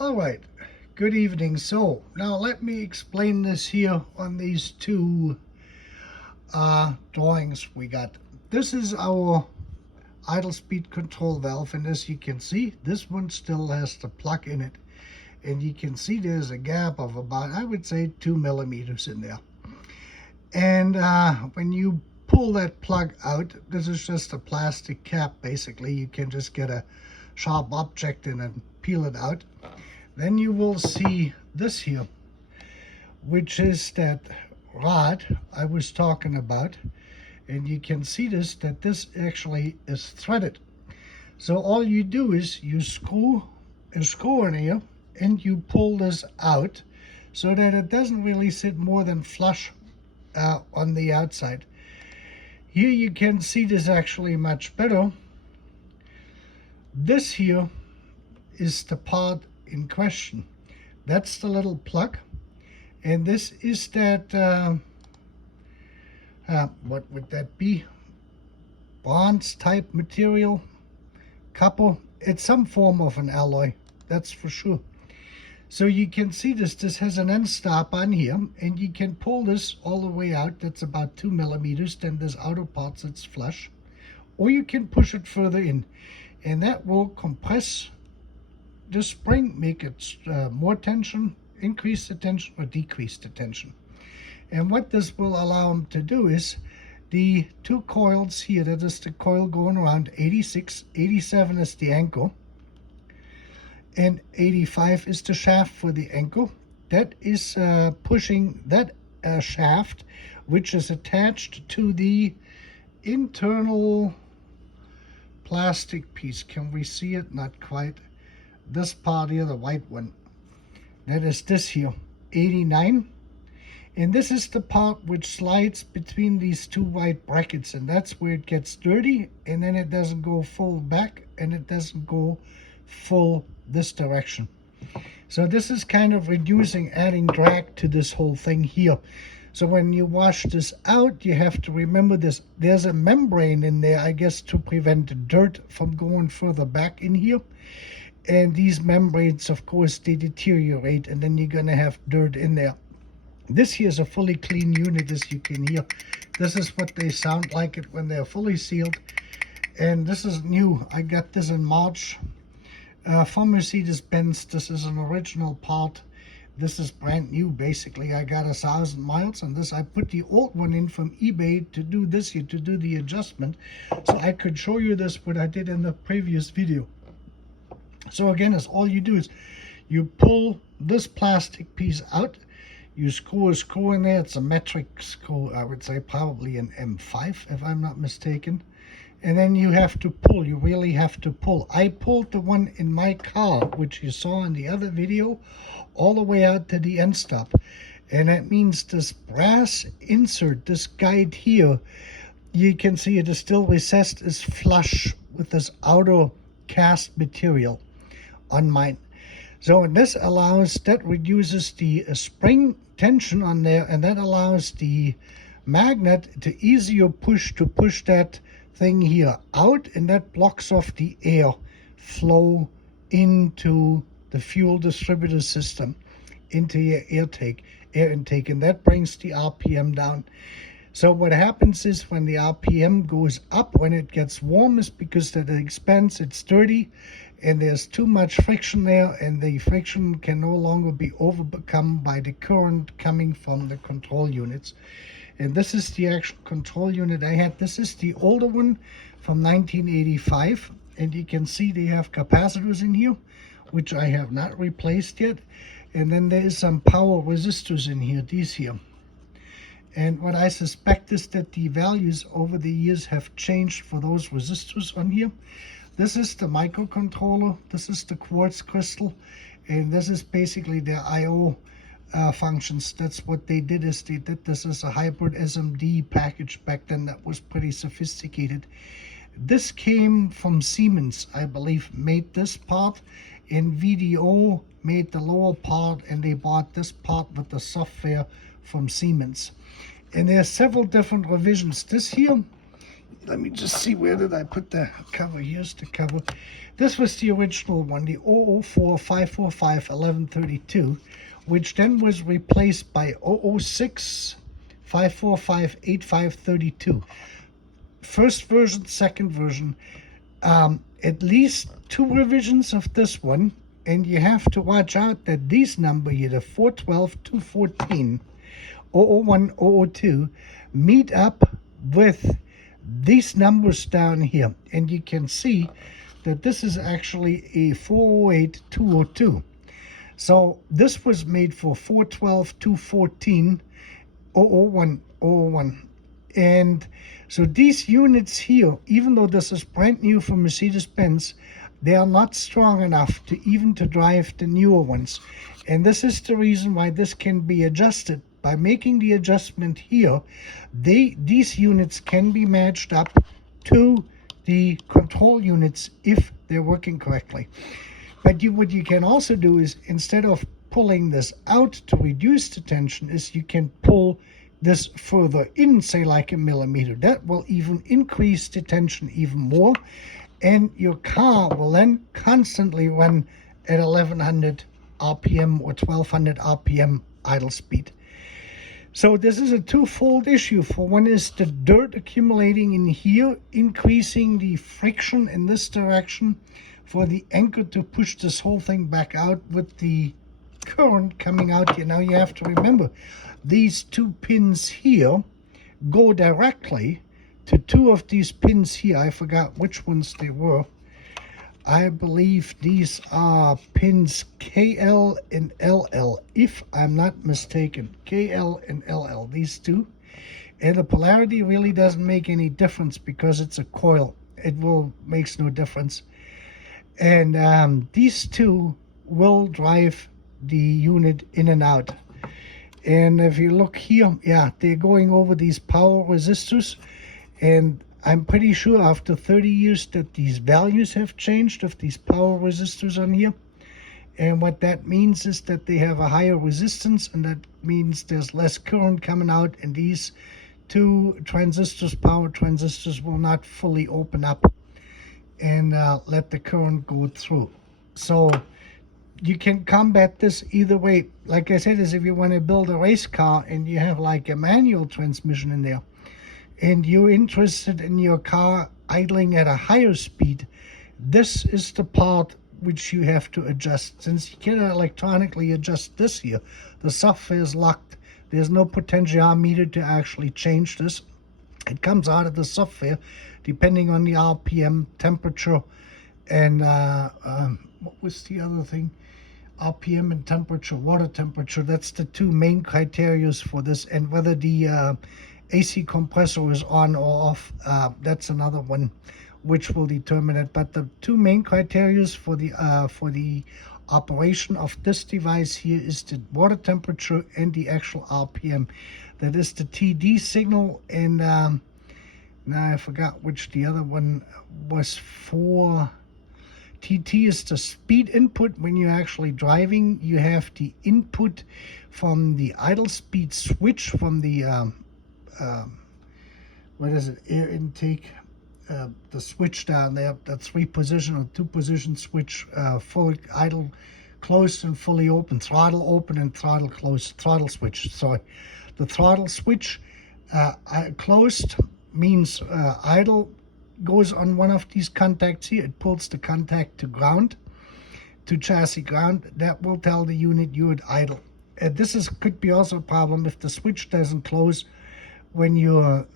All right, good evening. So now let me explain this here on these two drawings we got. This is our idle speed control valve, and as you can see, this one still has the plug in it. And you can see there's a gap of about, I would say, 2 millimeters in there. And when you pull that plug out, this is just a plastic cap basically. You can just get a sharp object and peel it out. Then you will see this here, which is that rod I was talking about. And you can see that this actually is threaded. So all you do is you screw a screw in here and you pull this out so that it doesn't really sit more than flush on the outside. Here you can see this actually much better. This here is the part in question. That's the little plug, and this is that what would that be? Bronze type material, copper. It's some form of an alloy, that's for sure. So you can see this has an end stop on here, and you can pull this all the way out. That's about 2 millimeters. Then this outer part sits flush, or you can push it further in, and that will compress the spring, make it more tension, increase the tension or decrease the tension. And what this will allow them to do is the two coils here, that is the coil going around 86, 87 is the anchor, and 85 is the shaft for the anchor. That is pushing that shaft, which is attached to the internal plastic piece. Can we see it? Not quite. This part here, the white one, that is this here, 89. And this is the part which slides between these two white brackets, and that's where it gets dirty, and then it doesn't go full back and it doesn't go full this direction. So this is kind of reducing, adding drag to this whole thing here. So when you wash this out, you have to remember this. There's a membrane in there, I guess, to prevent dirt from going further back in here. And these membranes, of course, they deteriorate, and then you're gonna have dirt in there. This here is a fully clean unit, as you can hear. This is what they sound like it when they're fully sealed. And this is new. I got this in March from Mercedes-Benz. This is an original part. This is brand new, basically. I got 1,000 miles on this. I put the old one in from eBay to do this here, to do the adjustment. So I could show you this, what I did in the previous video. So again, it's all you do is you pull this plastic piece out, you screw a screw in there. It's a metric screw, I would say probably an M5 if I'm not mistaken. And then you have to pull, you really have to pull. I pulled the one in my car, which you saw in the other video, all the way out to the end stop. And that means this brass insert, this guide here, you can see it is still recessed, is flush with this outer cast material on mine. So this allows, that reduces the spring tension on there, and that allows the magnet to easier push that thing here out, and that blocks off the air flow into the fuel distributor system, into your air intake, and that brings the RPM down. So what happens is when the RPM goes up, when it gets warm, is because that it expands, it's dirty, and there's too much friction there, and the friction can no longer be overcome by the current coming from the control units. And this is the actual control unit I had. This is the older one from 1985, and you can see they have capacitors in here, which I have not replaced yet. And then there is some power resistors in here, these here. And what I suspect is that the values over the years have changed for those resistors on here. This is the microcontroller, this is the quartz crystal, and this is basically their I/O functions. That's what they did, is they did this as a hybrid SMD package back then that was pretty sophisticated. This came from Siemens, I believe, made this part, and VDO made the lower part, and they bought this part with the software from Siemens. And there are several different revisions. This here let me just see, where did I put the cover? Here's the cover. This was the original one, the 004 545 1132, which then was replaced by 006 545 8532. First version, second version. At least 2 revisions of this one, and you have to watch out that these number here, the 412, 214, 001, 002, meet up with these numbers down here, and you can see that this is actually a 408, 202. So this was made for 412, 214, 001, 001. And so these units here, even though this is brand new from Mercedes-Benz, they are not strong enough to drive the newer ones. And this is the reason why this can be adjusted. By making the adjustment here, these units can be matched up to the control units if they're working correctly. But what you can also do is, instead of pulling this out to reduce the tension, is you can pull this further in, say like 1 millimeter. That will even increase the tension even more, and your car will then constantly run at 1100 RPM or 1200 RPM idle speed. So this is a twofold issue. For one is the dirt accumulating in here, increasing the friction in this direction for the anchor to push this whole thing back out with the current coming out here. Now you have to remember, these 2 pins here go directly to 2 of these pins here. I forgot which ones they were. I believe these are pins KL and LL, if I'm not mistaken. KL and LL, these 2. And the polarity really doesn't make any difference because it's a coil. It makes no difference. And these 2 will drive the unit in and out. And if you look here, yeah, they're going over these power resistors, and I'm pretty sure after 30 years that these values have changed of these power resistors on here. And what that means is that they have a higher resistance, and that means there's less current coming out, and these 2 transistors, power transistors, will not fully open up and let the current go through. So you can combat this either way. Like I said, is if you want to build a race car and you have like a manual transmission in there, and you're interested in your car idling at a higher speed, this is the part which you have to adjust. Since you cannot electronically adjust this here, the software is locked. There's no potentiometer to actually change this. It comes out of the software depending on the RPM, temperature, and what was the other thing? RPM and temperature, water temperature. That's the 2 main criteria for this, and whether the AC compressor is on or off, that's another one which will determine it. But the 2 main criteria for the operation of this device here is the water temperature and the actual RPM. That is the TD signal, and now I forgot which the other one was for. TT is the speed input. When you're actually driving, you have the input from the idle speed switch from the what is it, air intake, the switch down there, the 3-position or 2-position switch, full idle closed and fully open, throttle open and throttle closed, throttle switch, sorry. The throttle switch closed means idle goes on one of these contacts here. It pulls the contact to ground, to chassis ground. That will tell the unit you're at idle. This could be also a problem if the switch doesn't close when you're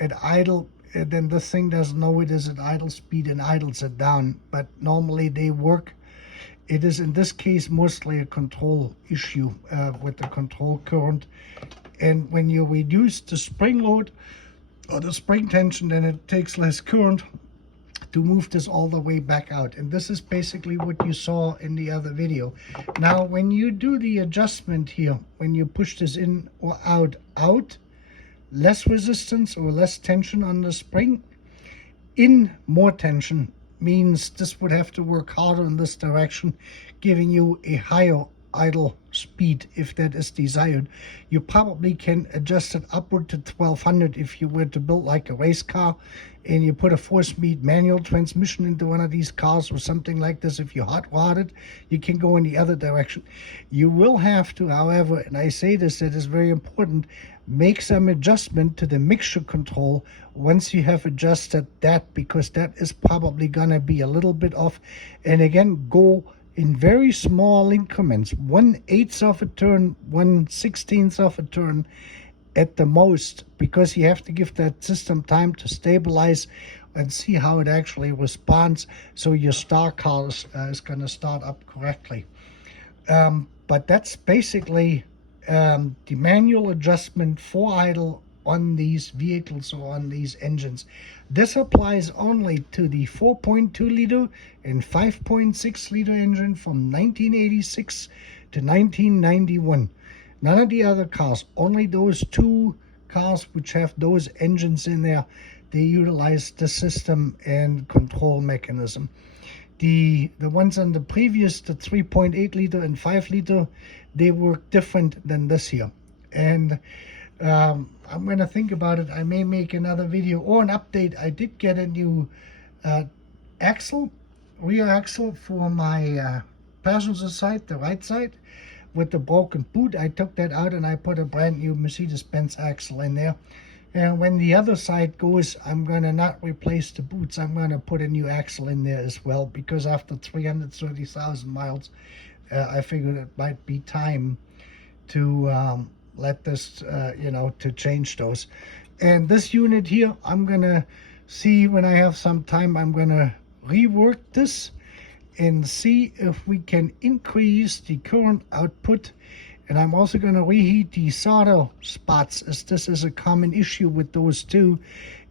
at idle. Then this thing doesn't know it is at idle speed and idles it down. But normally they work. It is in this case mostly a control issue with the control current. And when you reduce the spring load or the spring tension, then it takes less current to move this all the way back out. And this is basically what you saw in the other video. Now, when you do the adjustment here, when you push this in or out, less resistance or less tension on the spring, in more tension means this would have to work harder in this direction, giving you a higher idle speed if that is desired. You probably can adjust it upward to 1200 if you were to build like a race car and you put a 4-speed manual transmission into one of these cars or something like this, if you hot rod it, you can go in the other direction. You will have to, however, and I say this, that is very important, make some adjustment to the mixture control once you have adjusted that, because that is probably going to be a little bit off. And again, go in very small increments, 1/8 of a turn, 1/16 of a turn at the most, because you have to give that system time to stabilize and see how it actually responds, so your star car is going to start up correctly. But that's basically the manual adjustment for idle on these vehicles or on these engines. This applies only to the 4.2 liter and 5.6 liter engine from 1986 to 1991. None of the other cars, only those 2 cars which have those engines in there, they utilize the system and control mechanism. The ones on the previous, the 3.8 liter and 5 liter, they work different than this here. And I'm going to think about it. I may make another video or an update. I did get a new axle, rear axle for my passenger side, the right side, with the broken boot. I took that out and I put a brand new Mercedes-Benz axle in there. And when the other side goes, I'm going to not replace the boots. I'm going to put a new axle in there as well, because after 330,000 miles, I figured it might be time to let this, to change those. And this unit here, I'm going to see when I have some time, I'm going to rework this and see if we can increase the current output. And I'm also going to reheat the solder spots, as this is a common issue with those two,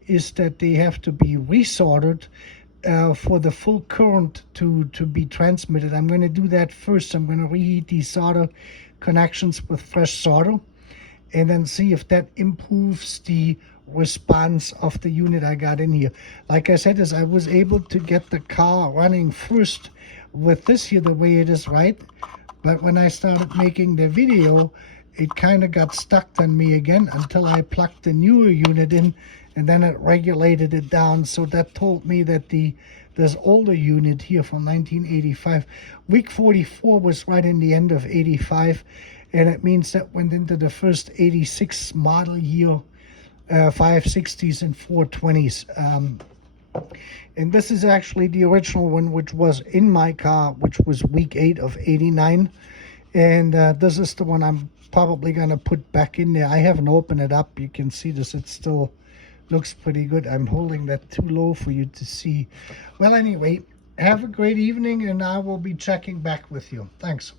is that they have to be resoldered for the full current to be transmitted. I'm going to do that first. I'm going to reheat these solder connections with fresh solder and then see if that improves the response of the unit I got in here. Like I said, I was able to get the car running first with this here the way it is, right? But when I started making the video, it kind of got stuck on me again until I plugged the newer unit in, and then it regulated it down. So that told me that this older unit here from 1985, week 44 was right in the end of 85, and it means that went into the first 86 model year, 560s and 420s. And this is actually the original one, which was in my car, which was week 8 of 89. And this is the one I'm probably going to put back in there. I haven't opened it up. You can see this. It still looks pretty good. I'm holding that too low for you to see. Well, anyway, have a great evening, and I will be checking back with you. Thanks.